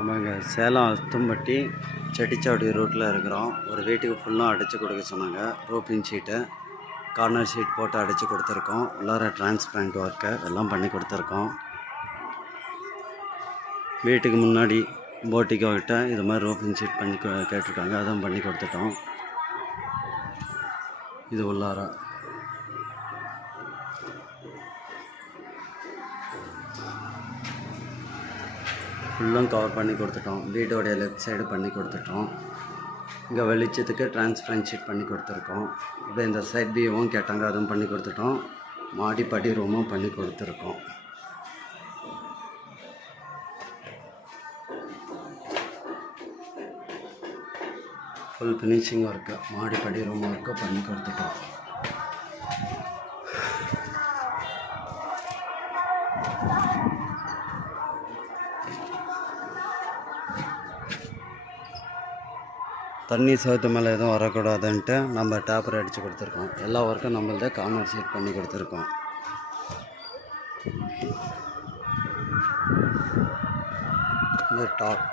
ஆமாங்க, சேலம் அஸ்தம்பட்டி செட்டிச்சாவடி ரோட்டில் இருக்கிறோம். ஒரு வீட்டுக்கு ஃபுல்லாக அடித்து கொடுக்க சொன்னாங்க. ரோப்பிங் ஷீட்டை கார்னர் ஷீட் போட்டு அடித்து கொடுத்துருக்கோம். உள்ளார டிரான்ஸ்பரண்ட் ஒர்க்கை எல்லாம் பண்ணி கொடுத்துருக்கோம். வீட்டுக்கு முன்னாடி போட்டிக்கோ கிட்ட இது மாதிரி ரோப்பிங் ஷீட் பண்ணி கேட்டிருக்காங்க. அதுவும் பண்ணி கொடுத்துட்டோம். இது உள்ளார ஃபுல்லும் கவர் பண்ணி கொடுத்துட்டோம். வீட்டோடைய லெஃப்ட் சைடு பண்ணி கொடுத்துட்டோம். இங்கே வெளிச்சத்துக்கு டிரான்ஸ்பரண்ட் ஷீட் பண்ணி கொடுத்துருக்கோம். இப்போ இந்த சைட் வியூவும் கேட்டாங்க, அதுவும் பண்ணி கொடுத்துட்டோம். மாடிப்படி ரூமும் பண்ணி கொடுத்துருக்கோம். ஃபுல் ஃபினிஷிங் ஒர்க்கு மாடிப்படி ரூம் ஒர்க்கு பண்ணி கொடுத்துட்டோம். தண்ணி சவுத்து மேலே எதுவும் வரக்கூடாதுன்ட்டு நம்ம டேப்பர் அடித்து கொடுத்துருக்கோம். எல்லா ஒர்க்கும் நம்மள்த கார்னர் ஷீட் பண்ணி கொடுத்துருக்கோம். இந்த டாப்